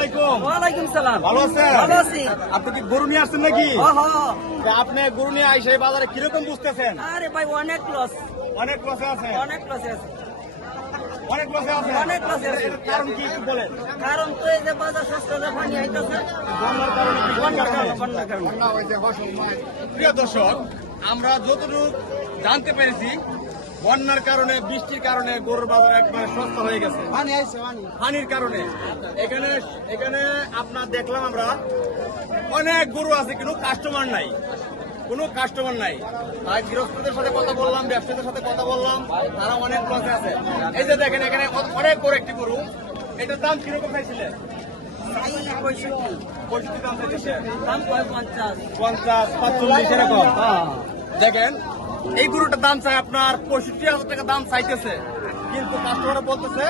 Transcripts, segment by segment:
আলাইকুম। ওয়ালাইকুম সালাম। ভালো আছেন? ভালো আছি। আপনি কি গরু নিয়ে আসছেন নাকি? হ্যাঁ। আপনি গরু নিয়ে আইসে বাজারে কিরকম বুঝতেছেন? আরে ভাই অনেক লস, অনেক লসে আছে। অনেক লসে আছে। অনেক লসে আছে। অনেক লসে আছে। এর কারণ কি একটু বলেন? কারণ তো এই যে বাজার সস্তা যে পানি আইতাছে, বন্যার কারণে কি? বন্যার কারণে। প্রিয় দর্শক, আমরা যতটুকু জানতে পেরেছি বন্যার কারণে, বৃষ্টির কারণে গরুর বাজার একবারে সস্তা হয়ে গেছে পানির কারণে। এখানে এখানে আপনার দেখলাম আমরা অনেক গরু আছে কিন্তু কাস্টমার নাই, কোনো কাস্টমার নাই। তাই গৃহস্থদের সাথে কথা বললাম, ব্যবসায়ীদের সাথে কথা বললাম, তারা অনেক লসে আছে। এই যে দেখেন এখানে অনেক বড় একটি গরু, এটার দাম কিরকম চাইছিলেন? 65 দাম চাইছে, দাম কয় 50। 50, 45 এরকম। দেখেন এই গরুটার দাম চাই আপনার 65,000 টাকা দাম চাইতেছে, কিন্তু কাস্টমার বলতেছে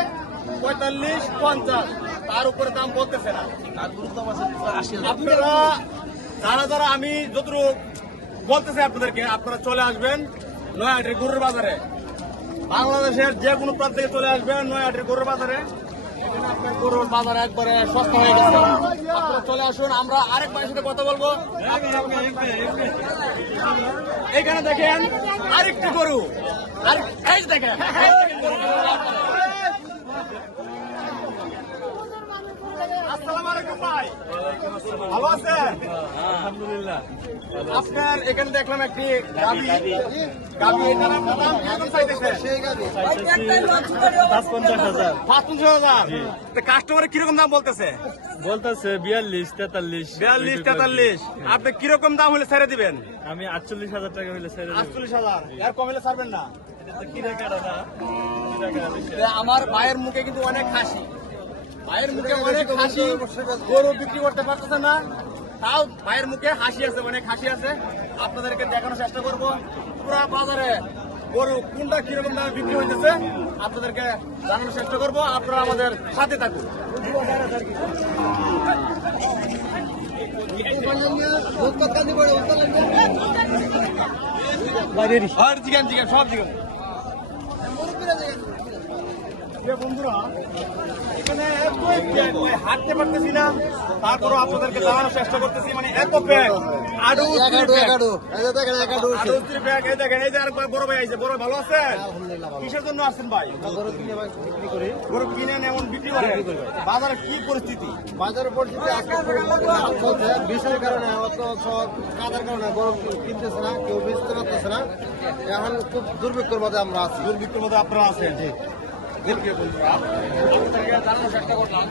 45, 50, তার উপরে দাম বলতেছে না। আপনারা যারা আমি যতটুকু বলতেছি আপনাদেরকে, আপনারা চলে আসবেন নয়াহাটের গরুর বাজারে, বাংলাদেশের যে কোনো প্রান্ত থেকে চলে আসবেন নয়াহাটের গরুর বাজারে। এখানে আপনার গরুর বাজার একবারে সস্তা হয়ে গেছে, আপনারা চলে আসুন। আমরা আরেক ভাইয়ের সাথে কথা বলবো। এখানে দেখেন আরেকটি গরু, এই যে দেখেন আসসালামু আলাইকুম ভাই, ভালো আছেন? আলহামদুলিল্লাহ। আপনার এখানে দেখলাম একটি গাবি, এটার আপনার দাম কিরকম চাইতেছে? 55,000 55,000। কাস্টমারে কিরকম দাম বলতেছে? বলতেছে 42, 43, 42, 43। আপনি কিরকম দাম হলে ছেড়ে দিবেন? আমি 48,000 টাকা হইলে ছেড়ে দেব। 48,000। এর কম হলে ছাড়বেন না? এটা তো কিনে কাটা না। আমার ভাইয়ের মুখে কিন্তু অনেক হাসি, ভাইয়ের মুখে অনেক হাসি, গরু বিক্রি করতে পারতেছে না, তাও ভাইয়ের মুখে হাসি আছে, অনেক হাসি আছে। আপনাদেরকে দেখানোর চেষ্টা করবো পুরা বাজারে গরু কোনটা কিরকম দামে বিক্রি হইতেছে, আপনাদেরকে জানানোর চেষ্টা করবো। আপনারা আমাদের সাথে থাকুন। সব জিগান বন্ধুরা, এখানে হাঁটতে পারতেছি না, তারপরও আপনাদেরকে জানানোর চেষ্টা করতেছি। মানে এত ব্যাগ, আড়ু ব্যাগ। এই দেখেন, এই যে আর বড় ভাই আইছে। বড় ভালো আছেন? কিসের জন্য আসছেন ভাই? গরু কিনে এমন বিক্রি করে। বাজারে কি পরিস্থিতি? বাজারের পরিস্থিতি বিষয়ের কারণে কাদার কারণে গরু কিনতেছে না, কেউ বেচতে পারতেছে না। এখন খুব দুর্ভিক্ষের মধ্যে আমরা আছি। দুর্ভিক্ষের মধ্যে আপনারা আছেন। জানানোর চেষ্টা করলাম